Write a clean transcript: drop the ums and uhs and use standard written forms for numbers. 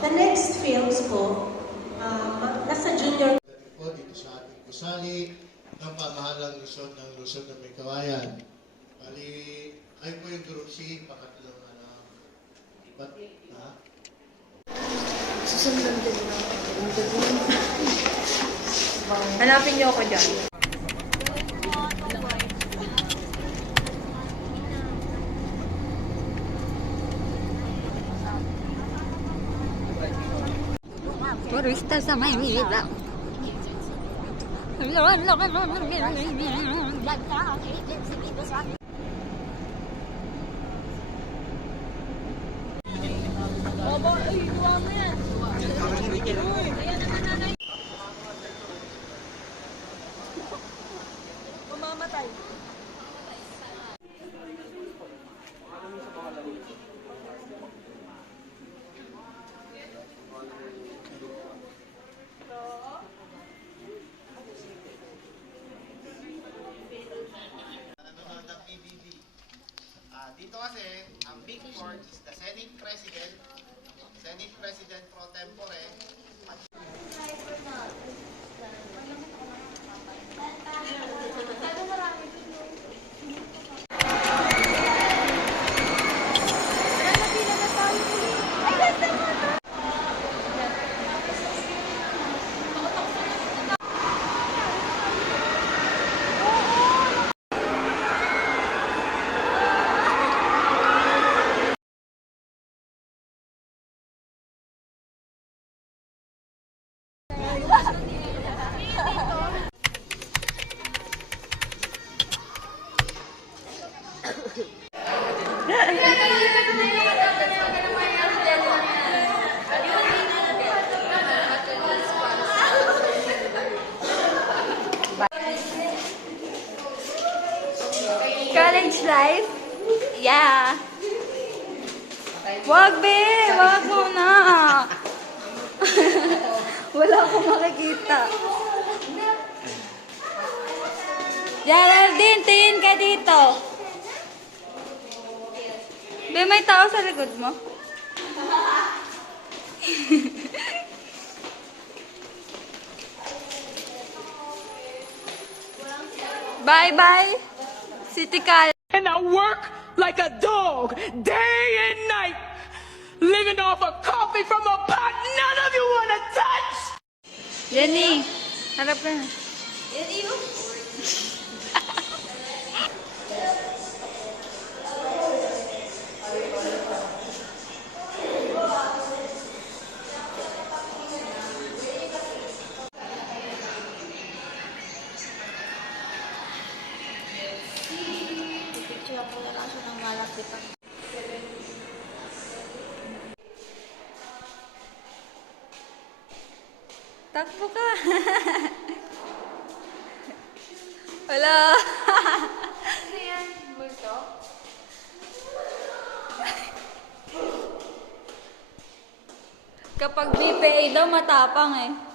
The next fields po, nasa junior. Po dito sa ating gusali ng pamahalang Luzon ng May Kawayan. Bali, kayo po yung group C, pangatlong iba't, ha? Susundan din na. Hanapin niyo ako dyan. Turista sa Maynila. Baba, ay, iwa mo yan. Mamamatay. Nanonood ng PBB. Dito kasi, ang Big Four is the Senate President pro tempore, College life? Yeah. Wag, be! Wag muna! Wala akong makikita. Geraldine, tingin ka dito. Be, may tao sa likod mo? Bye-bye! City Cal. And I work like a dog day and night, living off of coffee from a pot none of you want to touch. Jenny, harap ka na. Picture ako na lang siya ng malapitan. Takbo ka. Wala. Ano yan? Multo? Kapag BPA daw, matapang eh.